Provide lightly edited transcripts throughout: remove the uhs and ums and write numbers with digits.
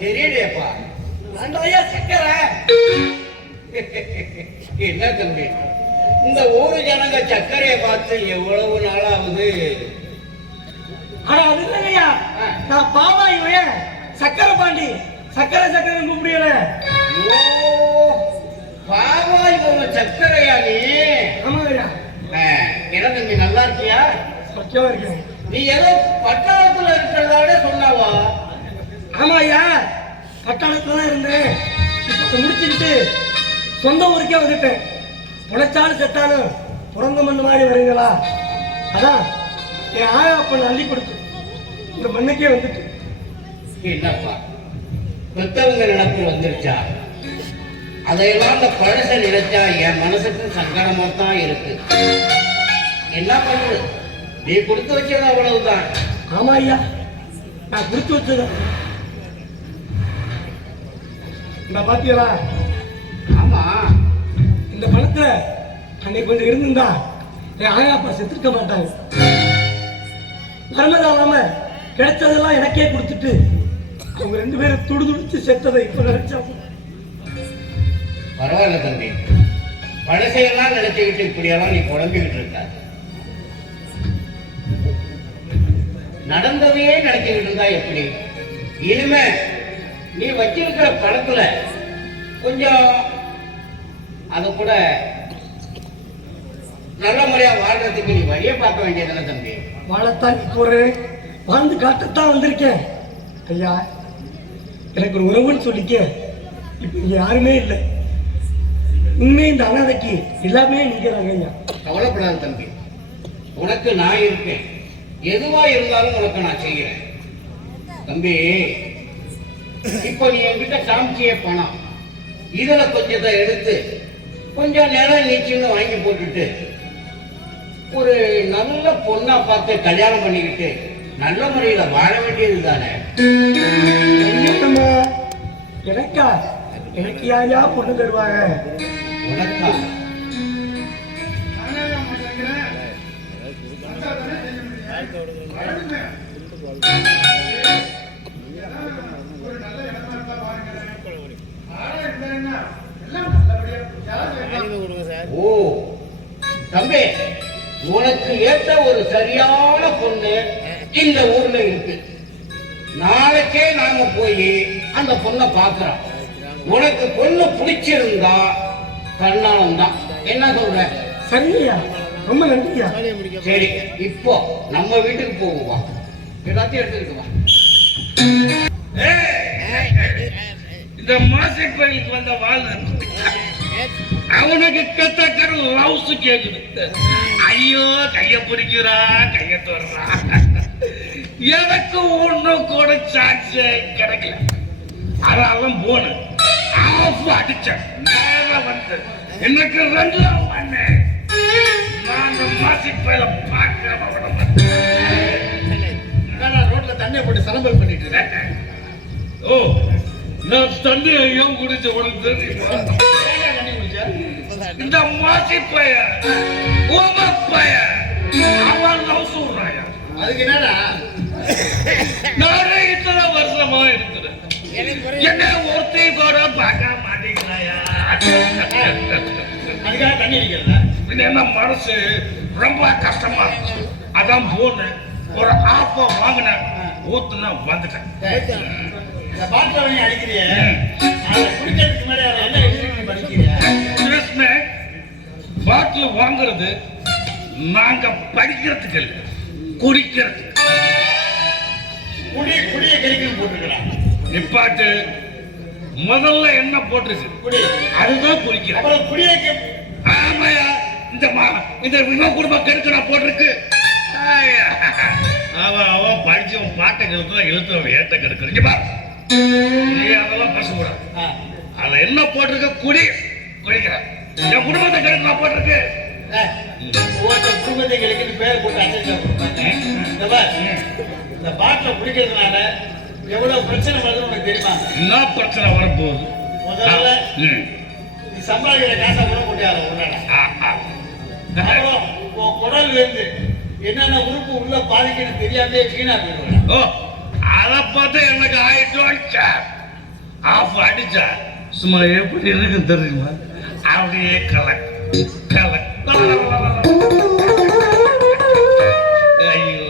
தெரியலையாப்பா? சக்கரை என்ன தம்பி, இந்த ஊரு ஜனங்க சர்க்கரையை பார்த்து எவ்வளவு நாளாவது? ஆனா அது இல்லையா, நான் பாவாய் சக்கரை பாண்டி சக்கரை சக்கரை கூப்பிடுற. ஓ, பாவாய் சக்கரையா நீ? ஆமாய்யா. என்ன தம்பி, நல்லா இருக்கியா? சத்தியமா இருக்கேன். நீ ஏதோ பட்டாளத்துல இருக்கிறதாவே சொன்னாவா? ஆமாய்யா, பட்டாளத்துல தான் இருந்தேன். இப்ப முடிச்சுக்கிட்டு சொந்த ஊருக்கே வந்துட்டேன். உழைச்சாலும் செத்தாலும் பிறந்த மண்ணு மாதிரி வருவீங்களா? அதான் என் ஆயா அப்ப அள்ளி கொடுத்து இந்த மண்ணுக்கே வந்துட்டு. என்னப்பா, பெத்தவங்க நினைப்பு வந்துருச்சா? அதையெல்லாம் அந்த பழச நினைச்சா என் மனசுக்கு சங்கடமா தான் இருக்கு. என்ன பண்றது, நீ கொடுத்து வச்சது அவ்வளவுதான். ஆமா ஐயா, நான் கொடுத்து வச்சது. இந்த பாத்தீங்களா? ஆமா, இந்த பணத்துல அன்னைக்கு கொஞ்சம் இருந்திருந்தா என் ஆயா அப்பா செத்துருக்க மாட்டாங்க. மரமதாம கிடைச்சதெல்லாம் எனக்கே கொடுத்துட்டு அவங்க 2 பேரும் துடிச்சு செத்ததை இப்ப நினைச்சா. பரவாயில்ல தம்பி, பழசையெல்லாம் நினைச்சுக்கிட்டு இப்படியெல்லாம் நீ குழம்பிக்கிட்டு இருக்க. நடந்ததையே நினைச்சுக்கிட்டு இருந்தா எப்படி? இனிமே நீ வச்சிருக்கிற பணத்துல கொஞ்சம் அது கூட நல்ல முறையா வாழ்றதுக்கு நீ வழியை பார்க்க வேண்டியதானே தம்பி? வாழத்தான் போறேன், வாழ்ந்து காட்டத்தான் வந்திருக்கேன் ஐயா. எனக்கு ஒரு உறவுன்னு சொல்லிக்க இப்ப இங்க யாருமே இல்லை. உண்மை இந்த அனாதைக்கு எல்லாமே நீங்கிறாங்க ஐயா. கவலைப்படாத தம்பி, உனக்கு நான் இருக்கேன். எதுவா இருந்தாலும் உனக்கு நான் செய்கிறேன் தம்பி. இப்ப நீ என்கிட்ட காமிச்சிய பணம், இதுல கொஞ்சத்தை எடுத்து கொஞ்சம் நேரம் நீச்சின்னு வாங்கி போட்டுட்டு ஒரு நல்ல பொண்ணா பார்த்து கல்யாணம் பண்ணிக்கிட்டு நல்ல முறையில வாழ வேண்டியது தானே? எனக்கா? எனக்கு யாரையா பொண்ணு தருவாங்க? உனக்கா? ஓ தம்பி, உனக்கு ஏற்ற ஒரு சரியான பொண்ணு இந்த ஊர்ல இருக்கு. நாளைக்கே நாங்க போய் அந்த பொண்ணை பாக்குறோம். உனக்கு பொண்ணு பிடிச்சிருந்தா கண்ணாலம் தான். என்ன சொல்ற? சரியா, ரொம்ப நன்றியா. சரி, இப்போ நம்ம வீட்டுக்கு போவோம். எல்லாத்தையும் எடுத்துக்கிட்டு வா. இந்த மாசி கோயிலுக்கு வந்த வாழ் அவனுக்கு கத்தக்கரு லவுசு கேக்குது. ஐயோ, கைய பிடிக்கிறா, கைய தோறா. எனக்கு ஒண்ணும் கூட சான்ஸ் கிடைக்கல. அதெல்லாம் போன ஆஃப் அடிச்சேன். நேரம் வந்து எனக்கு 2 பண்ணேன். நான் மாசி கோயில பார்க்க ரோட்ல தண்ணியை போட்டு சலம்பல் பண்ணிட்டு இருக்கேன். ஓ, நான் தண்ணி ஐயம் குடிச்ச உனக்கு தெரியுமா? இந்த மாசி பைய உம பைய அவன் லவ் சொல்றாயா? அதுக்கு என்னடா? நானே இத்தனை வருஷமா இருக்கிறேன். என்ன ஒருத்தி கூட பார்க்க மாட்டேங்கிறாயா? அதுக்காக தண்ணி அடிக்கிறதா? என்ன மனசு ரொம்ப கஷ்டமா இருந்துச்சு. அதான் போனேன், ஒரு ஆப்ப வாங்கினேன், ஊத்துனா வந்துட்டேன். இந்த பாட்டில் அடிக்கிறிய குடிக்கிறதுக்கு முன்னாடி என்ன எழுதி படிக்கிறிய? பாட்டில் வாங்குறது நாங்க படிக்கிறதுக்கு இல்லை, குடிக்கிறதுக்கு. குடிய கெடுக்கணும் போட்டுருக்கிறான். நிப்பாட்டு. முதல்ல என்ன போட்டுருக்கு? அதுதான் குடிக்கிறேன். அப்புறம் குடிய ஆமாயா, இந்த வினோ குடும்பம் கெடுக்க நான் போட்டிருக்கு. அவன் படிச்சவன் பாட்டை கெடுத்து எழுத்து ஏட்ட கெடுக்கிறீங்க. அதெல்லாம் பேசக்கூடாது. அதுல என்ன போட்டிருக்க? குடிக்கிறேன். என் குடும்பத்தை கெடுக்க நான் போட்டிருக்கு. குடும்பத்தை கெடுக்கிறது பேர் போட்டு அசைக்க. இந்த பாட்டில் குடிக்கிறதுனால எவ்வளவு பிரச்சனை வருதுன்னு உனக்கு தெரியுமா? என்ன பிரச்சனை வரப்போகுது? ம். நீ சம்பாதிக்கிற காசை கூட கொண்டாட உன்னால அப்புறம் உன் குடல்ல இருந்து என்னென்ன உறுப்பு உள்ள பாதிக்குன்னு தெரியாமே வீணா போயிடுவேன். ஓ அதை பார்த்து எனக்கு ஆயிட்டு ஆஃப் அடிச்சா சும்மா எப்படி இருக்குன்னு தெரியுமா? அப்படியே கலக் கலக். ஐயோ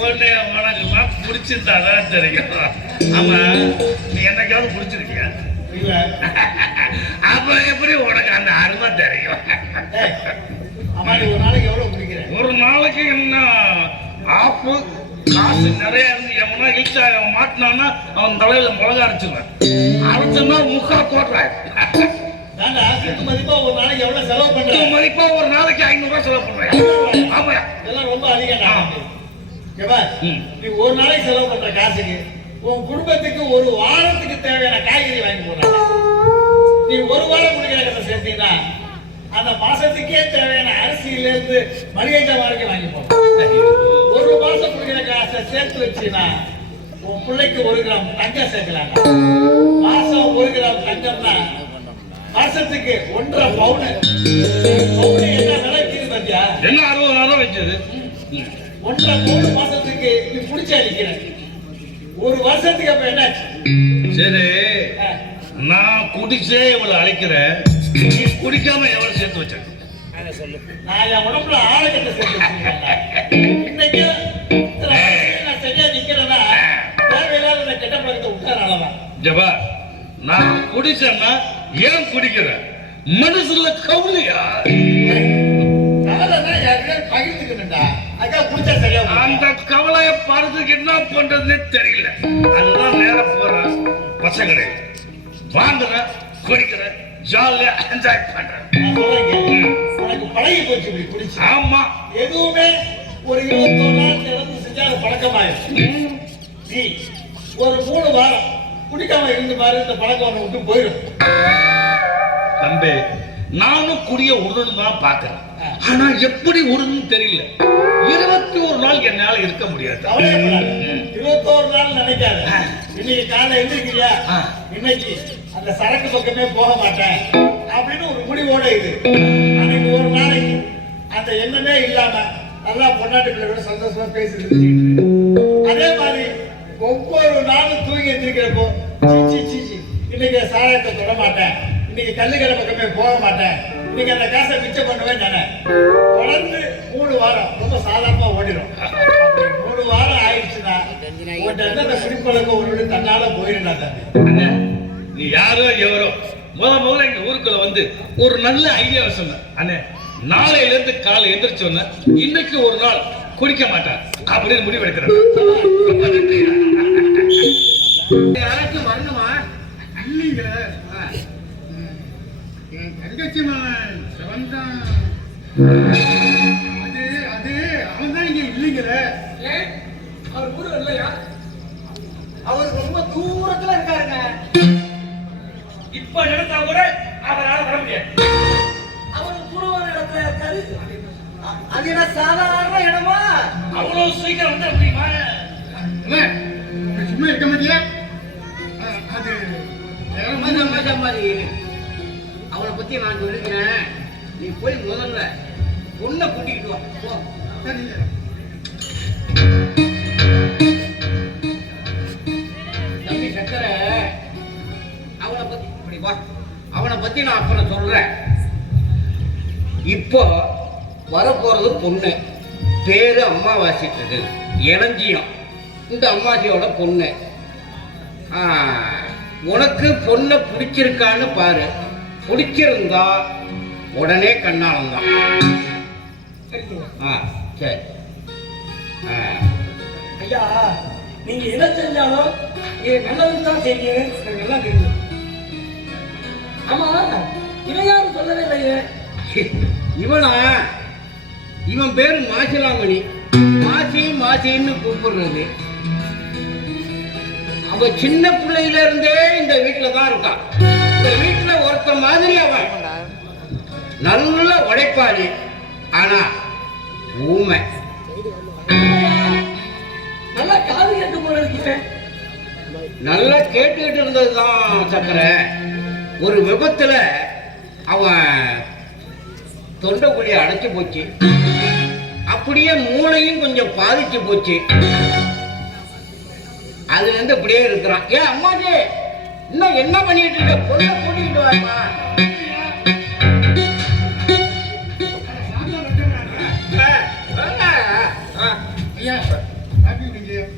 உடனே உனக்குலாம் பிடிச்சிருந்தாதான் தெரியும். ஆமா நீ என்னைக்காவது பிடிச்சிருக்கியா? இல்ல அப்புறம் எப்படி உனக்கு அந்த அருமை தெரியும்? ஏய், அம்மா நீ ஒரு நாளைக்கு எவ்வளவு குடிக்கிற? ஒரு நாளைக்கு என்ன ஆப்பு காசு நிறைய இருந்து எவனா இழுச்சா அவன் மாட்டினான்னா அவன் தலையில மிளகா அரைச்சுவேன். அரைச்சோம்னா முக்கா போடுறான். நான்டா குத்து மதிப்பா ஒரு நாளைக்கு எவ்வளவு செலவு பண்றேன்? மதிப்பா ஒரு நாளைக்கு 500 ரூபாய் செலவு பண்ணுவேன். ஆமா இதெல்லாம் ரொம்ப அதிகம். ஓகேவா? ம். நீ ஒரு நாளைக்கு செலவு பண்ற காசுக்கு உன் குடும்பத்துக்கு ஒரு வாரத்துக்கு தேவையான காய்கறி வாங்கி போடுறாங்க. நீ ஒரு வாரம் குடிக்கிற கதை சேர்த்தீங்கன்னா அந்த மாசத்துக்கே தேவையான அரிசியில இருந்து மளிகை ஜாமான் வாங்கி போடுறோம். ஒரு மாசம் குடிக்கிற காசை சேர்த்து வச்சுன்னா உன் பிள்ளைக்கு 1 கிராம் தங்கம் சேர்க்கலாங்க. மாசம் 1 கிராம் தங்கம்னா மாசத்துக்கு 1.5 பவுன். பவுன் என்ன விலை விற்கிது பாத்தியா? என்ன 60,000 வச்சது? 1.5 பவுன் மாசத்துக்கு நீ புடிச்சு அடிக்கிற. ஒரு வருஷத்துக்கு அப்ப என்னாச்சு? சரி நான் குடிச்சே இவ்வளவு அழைக்கிறேன், நீ குடிக்காம எவ்வளவு சேர்த்து வச்ச? நான் என் உடம்புல ஆரோக்கியத்தை சேர்த்து வச்சிருக்கேன். இன்னைக்கு நான் சரியா நிக்கிறேன்னா தேவையில்லாத இந்த கெட்ட பழக்கத்தை விட்டாராலதான். ஜபா நான் குடிச்சேன்னா ஏன் குடிக்கிறேன்? மனசுல கவலையா? கவலைன்னா யாருக்காவது பகிர்ந்துக்கணும்டா. அக்கா குடிச்சா சரியா போகும். அந்த கவலையை பாடுறதுக்கு என்ன பண்றதுன்னு தெரியல. அதுதான் நேரம் போற பசங்களே வாங்குற குடிக்கிற ஜாலியா என்ஜாய் பண்றேன். நான் சொல்றேன் கேளு. உனக்கு பழகி போச்சு இப்படி குடிச்சு. ஆமா எதுவுமே ஒரு 21 நாள் தொடர்ந்து செஞ்சா அது பழக்கமாயிடும். நீ ஒரு 3 வாரம் குடிக்காம இருந்து பாரு, இந்த பழக்கம் உன்னை விட்டு போயிடும். தம்பி நானும் குடிய உடனும் தான் பாக்குறேன். ஆனா எப்படி உடனும் தெரியல. 21 நாள் என்னால இருக்க முடியாது. கவலைப்படாத. 21 நாள் நினைக்காத. இன்னைக்கு காலை எழுந்திருக்கிறியா? ஆ. இன்னைக்கு அந்த சரக்கு பக்கமே போக மாட்டேன் அப்படின்னு ஒரு முடிவோட இது. அன்னைக்கு ஒரு நாளைக்கு அந்த எண்ணமே இல்லாம நல்லா பொண்டாட்டி பிள்ளையோட சந்தோஷமா பேசிட்டு அதே மாதிரி ஒவ்வொரு நாளும் தூங்கி எந்திரிக்கிறப்போ சீச்சி இன்னைக்கு சாராயத்தை தொட மாட்டேன், இன்னைக்கு கல்லுக்கடை பக்கமே போக மாட்டேன், இன்னைக்கு அந்த காசை மிச்சம் பண்ணுவேன் நானே. தொடர்ந்து 3 வாரம் ரொம்ப சாதாரணமா ஓடிடும். 3 வாரம் ஆயிடுச்சுன்னா உன்கிட்ட இருந்த அந்த குடிப்பழக்கம் ஒரு தன்னால போயிடும்டா தம்பி. அண்ணா, நீ யாரோ எவரோ முதல்ல எங்க ஊருக்குள்ள வந்து ஒரு நல்ல ஐடியாவை சொன்ன அண்ணே. நாளையில இருந்து காலை எந்திரிச்சோன்னா இன்னைக்கு ஒரு நாள் குடிக்க மாட்டேன் அப்படின்னு முடிவு எடுக்கிறேன். ரொம்ப நன்றி. யாராச்சும் வரணுமா? இல்லைங்க என் தங்கச்சி மகன் சிவன்தான். அது அது அவன் தான் இங்க இல்லைங்கிற. அவர் ஊரு இல்லையா? அவர் ரொம்ப தூரத்துல இருக்காருங்க. இப்ப நினைத்தா கூட அவரால் வர முடியாது. அவர் தூரமான இடத்துல இருக்காரு. அது என்ன சாதாரண இடமா? அவ்வளவு சீக்கிரம் வந்து அப்படிமா? சும்மா இருக்க மாட்டியா? அது மாதிரி அவளை பத்தி நான் சொல்லிக்கிறேன். நீ போய் முதல்ல பொண்ணை கூட்டிக்கிட்டு வா. போ. சரிங்க. தம்பி சக்கரை, அவனை பத்தி இப்படி வா. அவனை பத்தி நான் அப்புறம் சொல்றேன். இப்போ வரப்போறது பொண்ணு. பேரு அம்மாவாசிட்டது, இளஞ்சியம். இந்த அம்மாசியோட பொண்ணு. உனக்கு பொண்ணை பிடிச்சிருக்கான்னு பாரு. பிடிச்சிருந்தா உடனே கண்ணாலம் தான். சரி. ஐயா, நீங்க என்ன செஞ்சாலும் நல்லது தான் செய்வீங்க. எனக்கு நல்லா தெரியும். ஆமா, இவன் யாரும் சொல்லவே இல்லையே. இவனா? இவன் பேரு மாசிலாமணி. மாசின்னு கூப்பிடுறது. அவன் சின்ன பிள்ளையில இருந்தே இந்த வீட்டுல தான் இருக்கான். இந்த வீட்டுல ஒருத்த மாதிரி அவன் நல்ல உழைப்பாளி. ஆனா ஊமை. நல்லா காது கேட்டு போல இருக்கீங்க. நல்லா கேட்டுக்கிட்டு இருந்ததுதான் சக்கரை. ஒரு விபத்துல அவன் தொண்டைக்குழியை அடைச்சு போச்சு, அப்படியே மூளையும் கொஞ்சம் பாதிச்சு போச்சு. அதுல இருந்து அப்படியே இருக்கிறான். ஏன் அம்மாஜி இன்னும் என்ன பண்ணிட்டு இருக்க? பொண்ணை கூட்டிக்கிட்டு வாமா. ஐயா ஹாப்பி நியூ இயர்.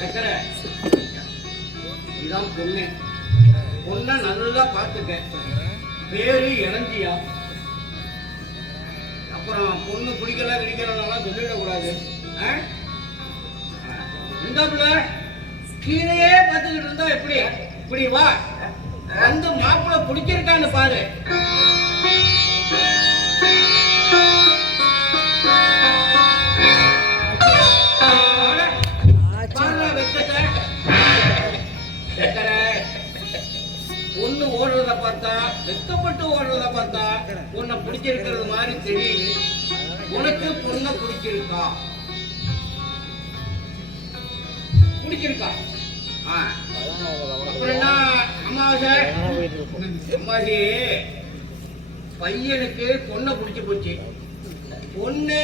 சக்கரை இதான் பொண்ணு. பொண்ணை நல்லா பார்த்துக்க. பேரு இளஞ்சியா. அப்புறம் பொண்ணு பிடிக்கல கிடைக்கலன்னா சொல்லிடக்கூடாது. இந்தாப்புல கீழே பார்த்துக்கிட்டு இருந்தா எப்படி? இப்படி வா, வந்து மாப்பிள்ளை பிடிச்சிருக்கான்னு பாரு. பொண்ணு ஓடுறத பார்த்தா, வெக்கப்பட்டு ஓடுறத பார்த்தா உன்னை பிடிச்சிருக்கிறது மாதிரி தெரியுது. உனக்கு பொண்ணை பிடிச்சிருக்கா? பிடிச்சிருக்கா? அப்புறம் என்ன அமாவாசை? அம்மாசி பையனுக்கு பொண்ணை பிடிச்சி போச்சு. பொண்ணு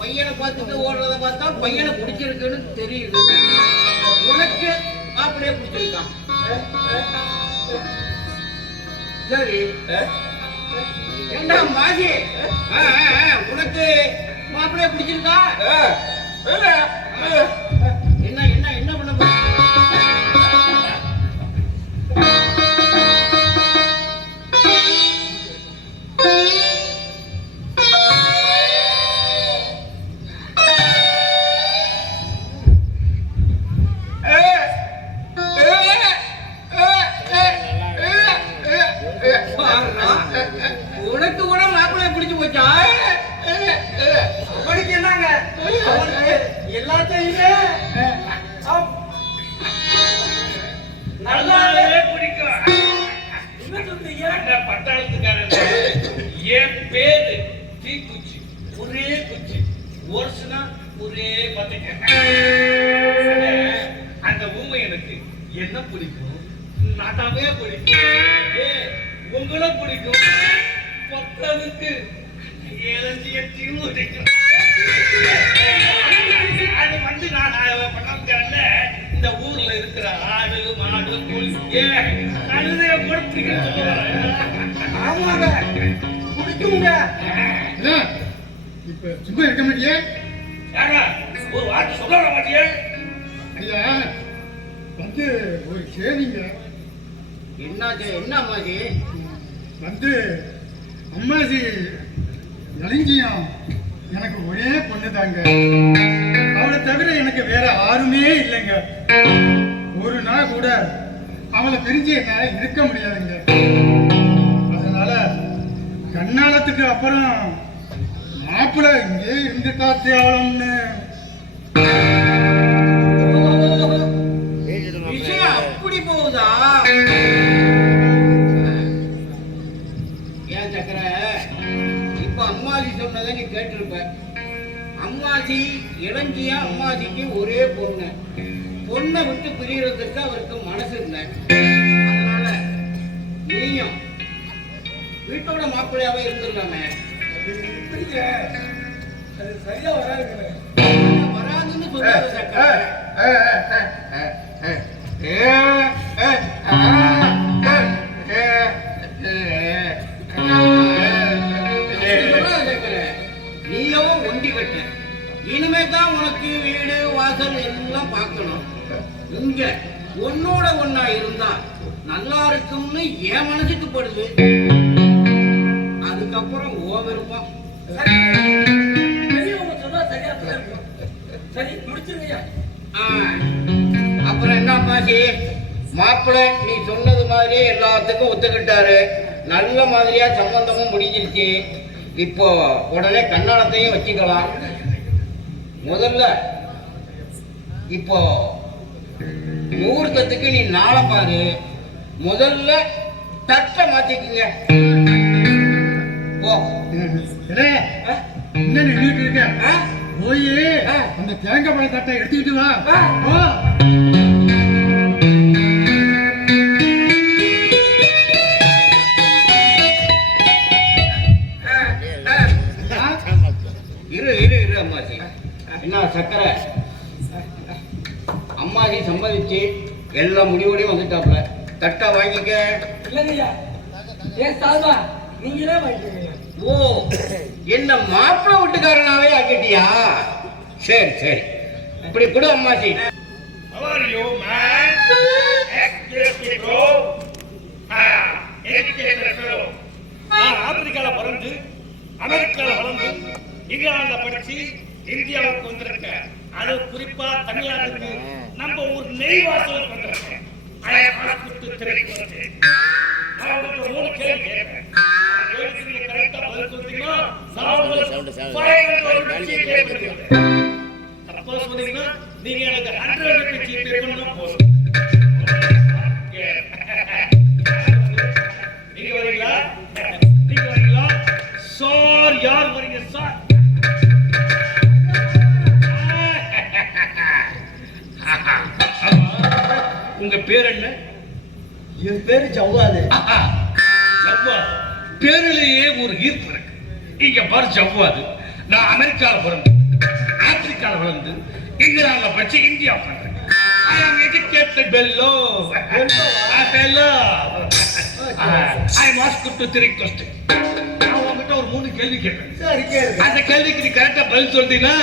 பையனை பார்த்துட்டு ஓடுறத பார்த்தா பையனை பிடிச்சிருக்குன்னு தெரியுது. உனக்கு அப்படியே பிடிச்சிருக்கான். சரி, என்ன மாசி உனக்கு மாப்பிள்ளைய பிடிச்சிருக்கா? என்ன என்ன என்ன பண்ண போற? உனக்கு கூட மாப்பிள்ளைய பிடிச்சு போச்சா? அவனுக்கு என்னங்க, அவனுக்கு எல்லாத்தையுமே நல்லாவே பிடிக்கும். என்ன சொல்றீங்க? அந்த பட்டாளத்துக்காரன் என் பேரு தீக்குச்சி, ஒரே குச்சி, ஒருசுனா ஒரே பத்திக்க. அந்த ஊமை எனக்கு என்ன பிடிக்கும்? நாட்டாவே பிடிக்கும், உங்களும் பிடிக்கும், பத்தாவதுக்கு இளஞ்சியத்தையும் பிடிக்கும். அது வந்து நான் பட்டாளத்துக்காரன்ல இந்த ஊர்ல இருக்கிற ஆடு மாடு கோழி கழுதைய கூட பிடிக்கும் சொல்லுவாங்க. ஆமாங்க, பிடிக்குங்க. அண்ணா, இப்ப சும்மா இருக்க மாட்டியே? ஏங்க, ஒரு வார்த்தை சொல்ல வர மாட்டியே? ஐயா வந்து ஒரு செய்திங்க. என்னாச்சு? என்ன அம்மாஜி? வந்து அம்மாஜி இளஞ்சியம் எனக்கு ஒரே பொண்ணு தாங்க. அவளை தவிர எனக்கு வேற யாருமே இல்லைங்க. ஒரு நாள் கூட அவளை பிரிஞ்சு என்னால இருக்க முடியாதுங்க. அதனால கண்ணாலத்துக்கு அப்புறம் மாப்பிள்ளை இங்கே இருந்துட்டா தேவலம்னு. விஷயம் அப்படி போகுதா? ஏன் சக்கரை, இப்ப அம்மாஜி சொன்னதை நீ கேட்டிருப்ப. அம்மாஜி இளஞ்சியா அம்மாஜிக்கு ஒரே பொண்ணு. பொண்ணை விட்டு பிரியறதுக்கு அவருக்கு மனசு இல்லை. அதனால நீயும் வீட்டோட மாப்பிள்ளையாவே இருந்துடலாமே. எப்படிங்க? அது சரியா வராதுங்க. வராதுன்னு சொல்றாரு சக்கரை. நீயும் ஒண்டி கட்ட. இனிமே தான் உனக்கு வீடு வாசல் எல்லாம் பார்க்கணும். இங்க ஒன்னோட ஒன்னா இருந்தா நல்லா இருக்கும்னு என் மனசுக்கு படுது. அதுக்கப்புறம் ஓ விருப்பம். பெரியவங்க சொன்னா சரியா தான் இருக்கும். சரி, முடிச்சிருங்கய்யா. அப்புறம் என்ன பாசி, மாப்பிள்ளை நீ சொன்னது மாதிரியே எல்லாத்துக்கும் ஒத்துக்கிட்டாரு. நல்ல மாதிரியா சம்பந்தமும் முடிஞ்சிருச்சு. இப்போ உடனே கண்ணாலத்தையும் வச்சுக்கலாம். முதல்ல இப்போ முகூர்த்தத்துக்கு நீ நாளை பாரு. முதல்ல தட்டை மாத்திக்கங்க. போ. எடே, என்ன நின்னுட்டு இருக்க? ஆ? போய் ஆ. அந்த தேங்காய் பழ தட்டை எடுத்துக்கிட்டு வா. ஆ. போ. இரு அம்மாஜி. என்ன சக்கரை? அம்மாஜி சம்மதிச்சு எல்லா முடிவோடையும் வந்துட்டாப்ல. தட்டை வாங்கிக்க. இல்லைங்கய்யா, ஏன் சால்வா நீங்களே வாங்கிக்கோங்க. ஓ, என்ன மாப்பிள்ளை வீட்டுக்காரனாவே ஆக்கிட்டியா? சரி சரி, இப்படி கொடு அம்மாஜி. How are you, man? Excuse me, bro. Educated fellow. நான் ஆப்பிரிக்கால பிறந்து அமெரிக்கால வளர்ந்து இங்கிலாந்துல படிச்சு இந்தியாவுக்கு வந்திருக்கேன். அது குறிப்பா தமிழ்நாட்டுக்கு நம்ம ஒரு நெய்வாசலுக்கு வந்திருக்கேன். நான் உங்களுக்கு 3 கேள்வி கேட்பேன். கேள்விக்கு நீங்க கரெக்டா பதில் சொல்றீங்கன்னா நான் உங்களுக்கு 500 rupees pay பண்ணுவேன். தப்பா சொன்னீங்கன்னா நீங்க எனக்கு 100 rupees pay பண்ணா போதும். நீங்க வரீங்களா? நீங்க வரீங்களா? சார், யார் வரீங்க சார்? உங்க பேர் என்ன? என் பேரு ஜவ்வாது. ஜவ்வாது. பேரிலேயே ஒரு ஈர்ப்பு இருக்கு. இங்க பாரு ஜவ்வாது, நான் அமெரிக்கால பிறந்து ஆப்பிரிக்கால வளர்ந்து இங்கிலாந்துல படிச்சு இந்தியா பண்றேன். I am educated fellow. I must put to 3 questions. நான் உன்கிட்ட ஒரு 3 கேள்வி கேட்பேன். சரி கேளுங்க. அந்த கேள்விக்கு நீ கரெக்டா பதில் சொல்றீன்னா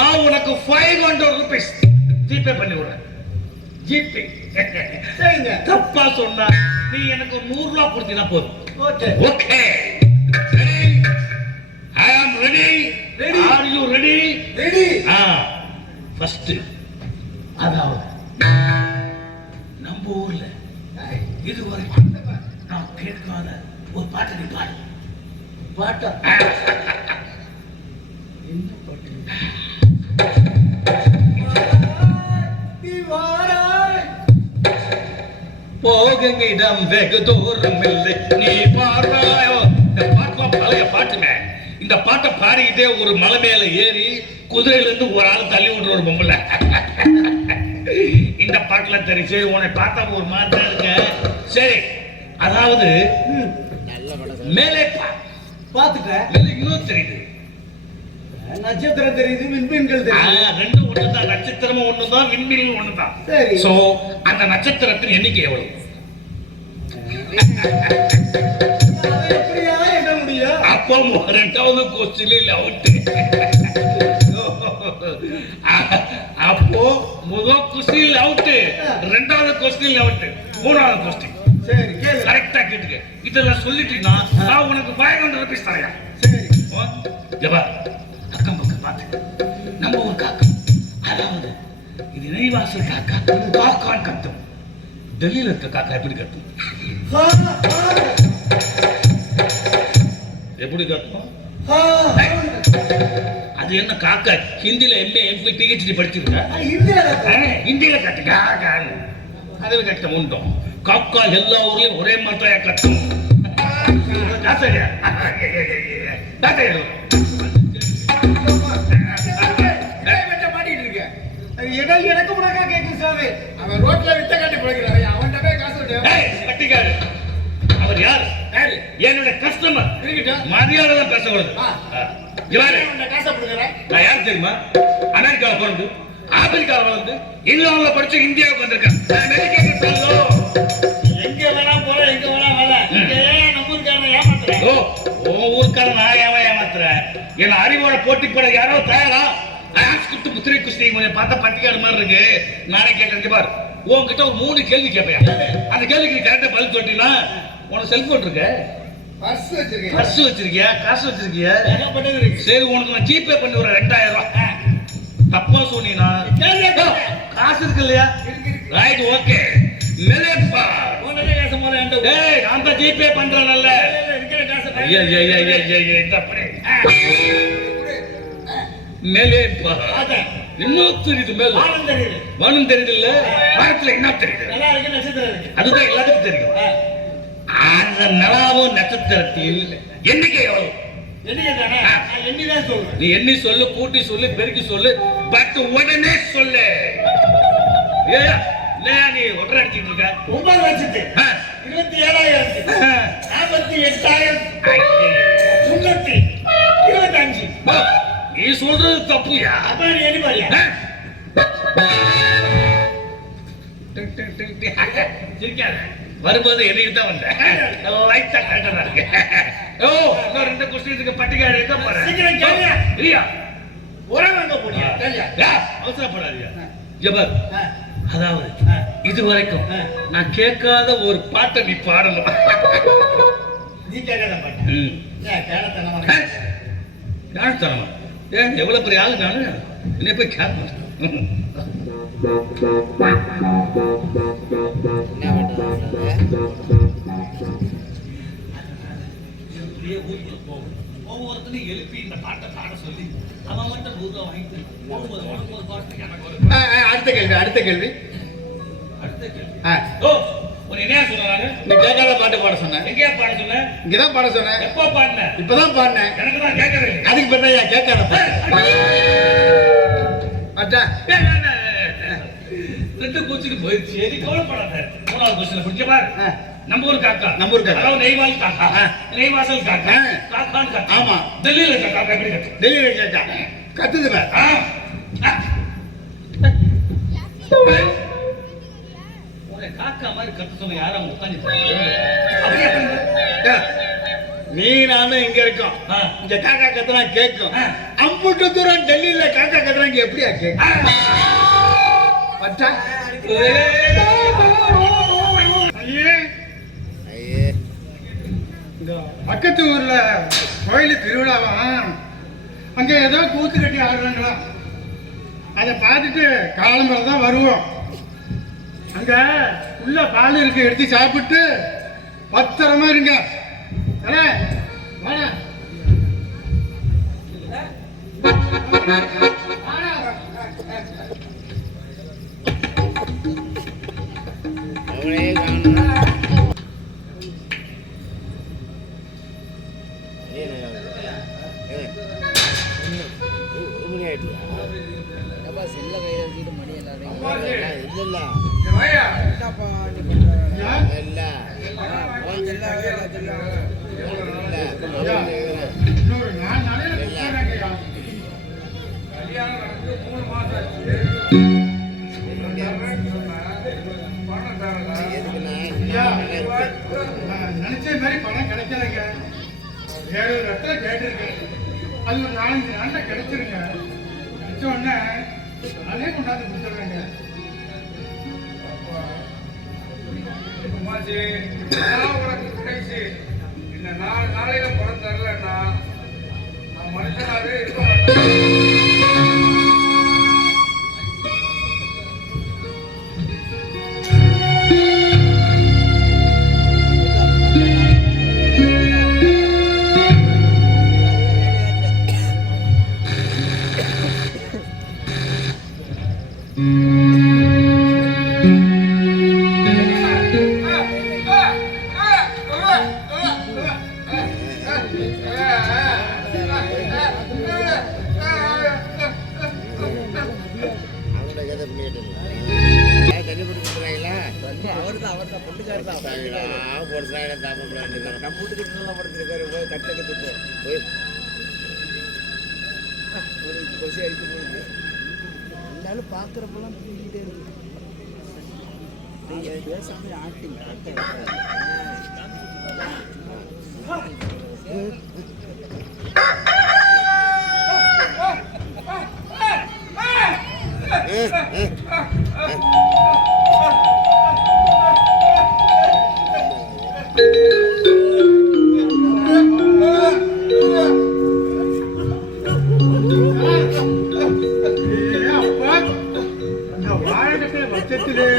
நான் உனக்கு 500 rupees ஜிபே பண்ணி விடுறேன். ஜிபே. சரிங்க. தப்பா சொன்னா நீ எனக்கு 100 ரூபாய் கொடுத்தீனா போதும். Okay. Okay. Ready? I am ready. Ready. Are you ready? Ready. First அதாவது நம்ம ஊர்ல இதுவரைக்கும் நான் கேட்காத ஒரு பாட்டு நீ பாடு. பாட்டா? என்ன பாட்டு? நீ வாராய். போகுங்க இடம் வெகு தூரம் இல்லை நீ பாடுறாயோ. இந்த பாட்டுலாம் பழைய பாட்டுங்க. இந்த பாட்டை பாடிக்கிட்டே ஒரு மலை மேல ஏறி குதிரையில இருந்து ஒரு ஆள் தள்ளி விடுற ஒரு பொம்பளை. இந்த பாட்டுல தெரியும். சரி, உன்னை பார்த்தா ஒரு மாதிரி தான் இருக்க. சரி, அதாவது மேலே பாத்துட்டேன். இன்னும் தெரியுது. நட்சத்திரம் தெரியுது, விண்மீன்கள் தெரியுது. ரெண்டும் ஒண்ணுதான். நட்சத்திரமும் ஒண்ணுதான், விண்மீன்களும் ஒண்ணுதான். சரி. சோ அந்த நட்சத்திரத்தின் எண்ணிக்கை எவ்வளவு? அதை எப்படியா எண்ண முடியும்? அப்போ 2வது கொஸ்டின் அவுட். அப்போ முதல் கொஸ்டின் அவுட், 2வது கொஸ்டின் அவுட், 3வது கொஸ்டின். சரி கேளு. கரெக்டா கேட்டுக்க. இதெல்லாம் சொல்லிட்டீங்கன்னா நான் உனக்கு 500 rupees தரேன். சரி. ஜபா, அக்கம் பக்கம் பார்த்து நம்ம ஒரு காக்கா, அதாவது இது நெய்வாசல் காக்கா, காக்கான் கத்தும். டெல்லியில இருக்க காக்கா எப்படி கத்தும்? எப்படி கத்தும்? அது என்ன காக்கா? ஹிந்தில எம்ஏ எம்பி பிஹெச்டி படிச்சிருக்கா? ஹிந்தியில கத்து காக்கா. அதில் கட்ட உண்டும். காக்கா எல்லா ஊர்லயும் ஒரே மாதிரி கத்தும். காசையா? எனக்கு முடக்கா கேக்கு சாமி. அவன் ரோட்ல வித்த காட்டி போகிறாரு. அவன்கிட்ட போய் காசு விட்டு கட்டிக்காரு. அவர் யார்? என்னோட கஸ்டமர். மரியாதை தான் பேசக்கூடாது. காசை கொடுக்குற நான் யார் தெரியுமா? அமெரிக்கால பிறந்து ஆப்பிரிக்கால வளர்ந்து இங்கிலாந்துல படிச்சு இந்தியாவுக்கு வந்திருக்கேன். எங்க வேணா போற, எங்க வேணா வர. இங்க ஏன் நம்ம ஊருக்காரன் ஏமாத்துறேன்? ஓ, உன் ஊருக்காரன் நான் ஏமாத்துறேன். என்ன அறிவோட போட்டி போட யாரோ தயாரா? குத்து முத்திரை குஸ்தி கொஞ்சம் பார்த்தா பட்டிக்காடு மாதிரி இருக்கு. நானே கேட்டேன் பாரு, உன்கிட்ட ஒரு 3 கேள்வி கேட்பேன். அந்த கேள்விக்கு நீ கரெக்டா பதில் சொல்லிட்டீங்கன்னா உனக்கு செல்போன் இருக்கு, பர்ஸ் வச்சிருக்கேன். பர்ஸ் வச்சிருக்கியா, காசு வச்சிருக்கியா? ஏகப்பட்டது இருக்கு. சரி, உனக்கு நான் ஜிபே பண்ணி ஒரு 2000 ரூபாய். தப்பா சொன்னீனா? காசு இருக்கு இல்லையா? Right, okay. மேலேப்பா உன்கிட்ட காசு போல என்கிட்ட டேய், நான் தான் ஜிபே பண்றேன்ல. இருக்கிற காசு இந்த அப்படி மேலேப்பா இன்னும் தெரியுது. மேல வானம் தெரியுது. வானம் தெரியுது இல்ல, வானத்துல என்ன தெரியுது? நல்லா இருக்கு, நட்சத்திரம் இருக்கு. அதுதான் எல்லாத்துக்கும் தெரியும். அந்த நிலாவும் நட்சத்திரத்தில் எண்ணிக்கை எவ்வளவு? எண்ணிக்கை தானே? நான் எண்ணிதான் சொல்றேன். நீ எண்ணி சொல்லு, கூட்டி சொல்லு, பெருக்கி சொல்லு, பட் உடனே சொல்லு. ஏய், நீ ஒற்றை அடிச்சிட்டு இருக்க? 9,27,48,325. நீ சொல்றது தப்புயா. அப்ப நீ எண்ணி பாரியா? சிரிக்காத. வரும்போது என்னைக்கு தான் வந்தேன். லைட்டா கரெக்டா தான் இருக்கு. ஓ, இன்னும் 2 கொஸ்டினுக்கு பட்டிக்காடு எங்க போறேன்? சீக்கிரம் கேளுயா. இல்லையா? உரம் வாங்க போறியா? கேளுயா. அவசரப்படாதீங்க. ஜபர், அதாவது இது வரைக்கும் நான் கேட்காத ஒரு பாட்டை நீ பாடணும். நீ கேட்காத பாட்டு. கேளத்தனமா யாழ்த்தனமா? ஏன் எவ்வளவு பெரிய ஆளு நானு? என்னை போய் கேட்பேன். ஒவ்வொருத்தனையும் எழுப்பி இந்த பாட்டை பாட சொல்லி அவன் மட்டும் ரூபா வாங்கிட்டு ஒவ்வொரு பாட்டு எனக்கு ஒரு அடுத்த கேள்வி. அடுத்த கேள்வி. ஓ, உன்னை என்ன சொன்னாரு? நீ கேட்காத பாட்டு பாட சொன்னேன். எங்கேயா பாட சொன்ன? இங்கதான் பாட சொன்னேன். எப்போ பாடின? இப்பதான் பாடினேன். எனக்கு தான் கேட்கவே. அதுக்கு பிறகு கேட்காத பாட்டு. அச்சா, ரெண்டு பூச்சிக்கு போயிடுச்சு. நீ கவலைப்படாத. 3வது கொஸ்டின் பிடிச்ச பாரு. நம்ம ஊர் காக்கா. நம்ம ஊர் காக்கா. அதாவது நெய்வால் காக்கா. நெய்வாசல் காக்கா. காக்கான்னு காக்கா. ஆமா. டெல்லியில இருக்க காக்கா எப்படி கத்து? டெல்லியில கேட்கா கத்துது பாரு. உன்னை காக்கா மாதிரி கத்து சொன்ன யாரும் உட்காந்து நீ நானும் இங்க இருக்கோம். இங்க காக்கா கத்துனா கேட்கும். அம்புட்டு தூரம் டெல்லியில காக்கா கத்துனா இங்க எப்படியா கேட்கும்? பக்கத்து ஊர்ல கோயில் திருவிழாவா, அங்க ஏதோ கூத்து கட்டி ஆடுறாங்களா, அதை பார்த்துட்டு காலம்பரம் தான் வருவோம். அங்க உள்ள பால் இருக்கு, எடுத்து சாப்பிட்டு பத்திரமா இருங்க. வாடா. செல்ல கையில வச்சுக்கிட்டு மணி எல்லாரையும் இன்னொரு 4 நாளையில கல்யாணம். 3 மாசம் நினைச்ச மாதிரி பணம் கிடைக்கலைங்க. 7 இடத்துல கேட்டிருக்கேன். அது ஒரு 4-5 நாள்ல கிடைச்சிருங்க. கிடைச்ச உடனே நானே கொண்டாந்து கொடுத்துருவேங்க. உனக்கு கிடைச்சி இந்த 4 நாளையில பணம் தரலன்னா நான் மனுஷனாவே இருக்க மாட்டேன். பாக்குறப்பெல்லாம் தூங்கிட்டே இருக்கு. பேசாம ஆக்டிங்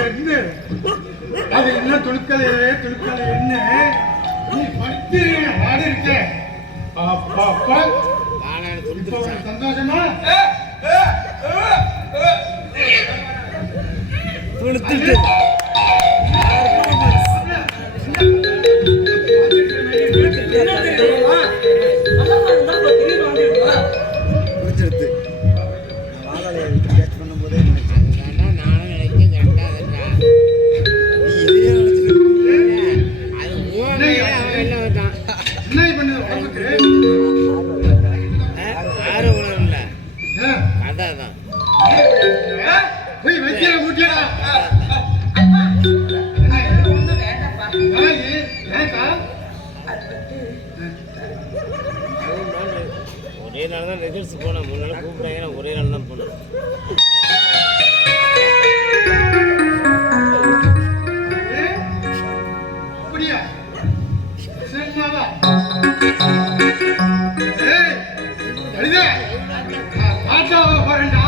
இருந்து அது இன்னும் துணுக்கலே என்ன நீ படித்து பாடி இருக்க. அப்பா சந்தோஷமா துணுத்துட்டு ஏன்க்கா? ஒரே நாள் தான் ரிசல்ட்ஸ் போனேன். 3 நாள் கூப்பிட்டாங்க, நான் ஒரே நாள் தான் போனேன். அப்படியா? சும்மாவா? ஏய், எழுது. பாட்டா போறேன்டா.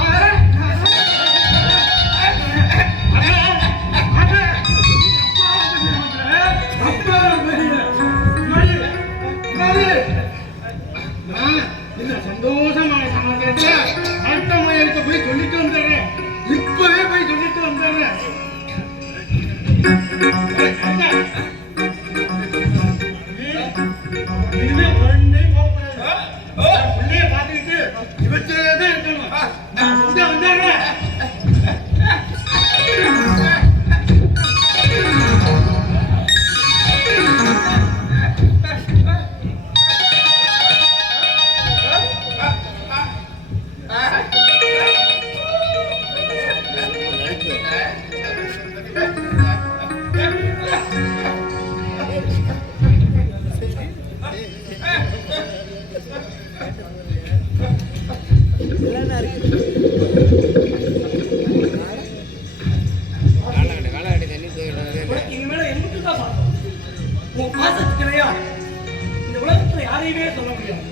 சந்தோஷமான சமாச்சாரத்தை அடுத்த முறையிட்ட போய் சொல்லிட்டு வந்துடுறேன். இப்பவே போய் சொல்லிட்டு வந்துடுறேன். இனிமே உடனே போகக்கூடாது. பிள்ளைய பார்த்துக்கிட்டு இவற்றே தான் இருக்கணும். நான் வந்துடுறேன். காலாடி தண்ணி தூக்கிட்டு உனக்கு இனிமேல எங்கிட்டு தான் பார்க்கணும். உன் பாசத்துக்கு இல்லையா இந்த உலகத்துல யாரையுமே சொல்ல முடியாது.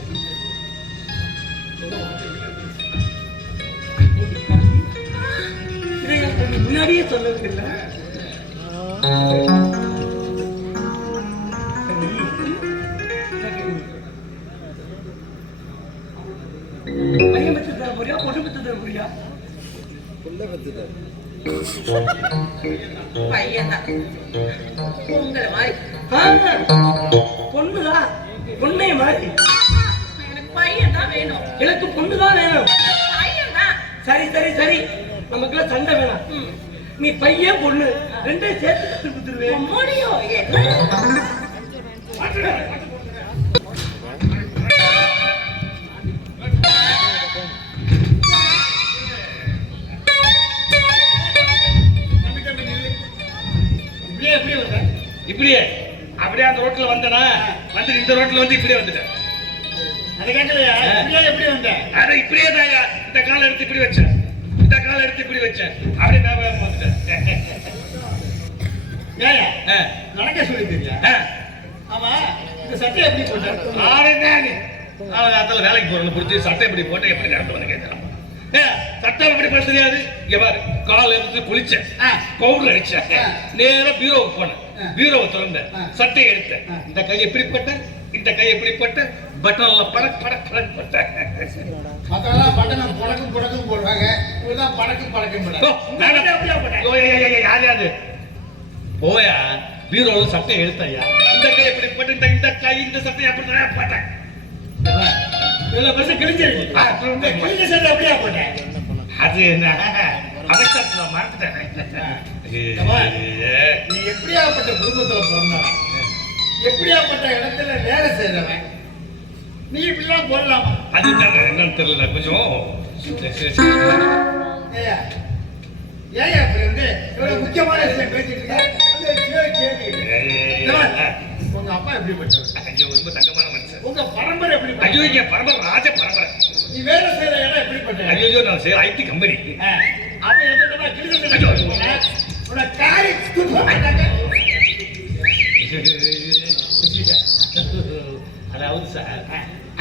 இதை எனக்கு முன்னாடியே சொல்லவில்லை. பையன் பத்து தர போறியா பொண்ணு பத்து தர போறியா? புள்ள பத்துட்டாரு. பையன்தான் உங்களை மாதிரி பொண்ணுதான் பொண்ணே மாதிரி. எனக்கு பையன் தான் வேணும். எனக்கு பொண்ணுதான் வேணும். பையன் தான். சரி சரி சரி, நமக்குலாம் சண்டை வேணாம். நீ பையன் பொண்ணு ரெண்டையும் சேர்த்து கத்து கொடுத்துருவேன். முடியும். என்ன இப்படியே எப்படி வந்த? இப்படியே அப்படியே அந்த ரோட்ல வந்தனா வந்து இந்த ரோட்ல வந்து இப்படியே வந்துட்டேன். அதை கேட்கலையா? இப்படியே எப்படி வந்த? அட இப்படியே தான் இந்த காலை எடுத்து இப்படி வச்சேன், இந்த காலை எடுத்து இப்படி வச்சேன், அப்படியே நான் வந்துட்டேன். ஏயா ஆ, நடக்க சொல்லி தெரியா? ஆ. ஆமா, இந்த சட்டை எப்படி போட்ட? ஆளுதான் நீ. அவன் வேலைக்கு போறவங்க புடிச்சு சட்டை எப்படி போட்டு எப்படி நடந்து வந்து கேட்கறான். சட்டை எப்படி பண்ண தெரியாது. இங்க பாரு, கால் எடுத்து குளிச்சேன், பவுடர் அடிச்சேன், நேரா பீரோவுக்கு போனேன், பீரோவை திறந்தேன், சட்டையை எடுத்தேன், இந்த கை எப்படி போட்ட, இந்த கை எப்படி போட்ட, பட்டன்ல படக் படக் படக் போட்டேன். மத்தெல்லாம் பட்டணம் புடக்கும் புடக்கும் போடுவாங்க, இவர்தான் படக்கும் படக்கும் யார் யாரு போயா பீரோல சட்டையை எடுத்தையா, இந்த கை எப்படி போட்டு, இந்த கை இந்த சட்டையை அப்படி போட்டேன். இதுல பஸ் கிழிஞ்சிருக்கு. கிழிஞ்ச சட்டை அப்படியா போட்டேன்? அது என்ன அவசரத்துல மறந்துட்டேன். நீ எப்படியாப்பட்ட குடும்பத்துல பிறந்தவன், எப்படியாப்பட்ட இடத்துல வேலை செய்யறவன், நீ இப்படிலாம் போடலாமா? அதுதான் என்னன்னு தெரியல கொஞ்சம். ஏயா ஏயா இப்படி வந்து இவ்வளவு முக்கியமான விஷயம் பேசிட்டு இருக்க? உங்க அப்பா எப்படி பட்டவர்? ஐயோ ரொம்ப தங்கமான மனுஷன். உங்க பரம்பரை எப்படி பட்டது? ஐயோ இங்க பரம்பரை ராஜ பரம்பரை. நீ வேலை செய்யற இடம் எப்படி பட்டது? ஐயோ நான் செய்யற ஐடி கம்பெனி. அப்ப எப்ப கிழிஞ்சு உன காரி துப்ப மாட்டாங்க. அதாவது சார்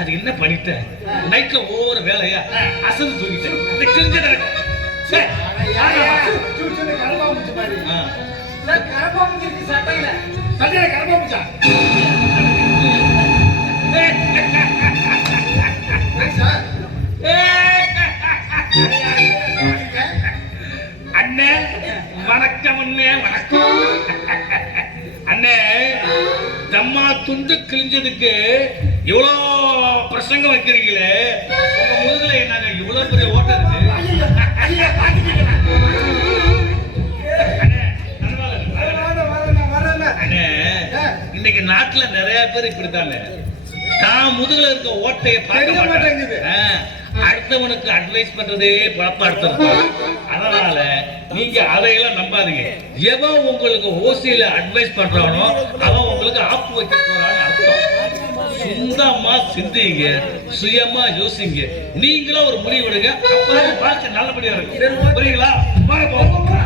அது என்ன பண்ணிட்டேன், நைட்ல ஒவ்வொரு வேலையா அசந்து தூக்கிட்டேன். இந்த கிழிஞ்ச கரபாம்புச்சு மாதிரி கரபாம்புச்சு சட்டையில சட்டையில கரபாம்புச்சா? அண்ணே வணக்கம். அண்ணே வணக்கம். அண்ணே தம்மா துண்டு கிழிஞ்சதுக்கு இவ்வளோ பிரசங்கம் வைக்கிறீங்களே, உங்க முதுகுல என்னங்க இவ்வளவு பெரிய ஓட்டம் இருக்கு? அண்ணே இன்னைக்கு நாட்டுல நிறைய பேர் இப்படித்தானே, தான் முதுகுல இருக்க ஓட்டையை பார்க்க மாட்டேங்குது, அடுத்தவனுக்கு அட்வைஸ் பண்றதே பழப்பா எடுத்து. அதனால நீங்க அதையெல்லாம் நம்பாதீங்க. எவன் உங்களுக்கு ஓசியில அட்வைஸ் பண்றானோ அவன் உங்களுக்கு நமக்கு ஆப்பு வைக்க போறான்னு அர்த்தம். சொந்தமா சிந்திங்க, சுயமா யோசிங்க, நீங்களும் ஒரு முடிவு எடுங்க. அப்பதான் வாழ்க்கை நல்லபடியா இருக்கும். புரியுங்களா? வாங்க போவோம்.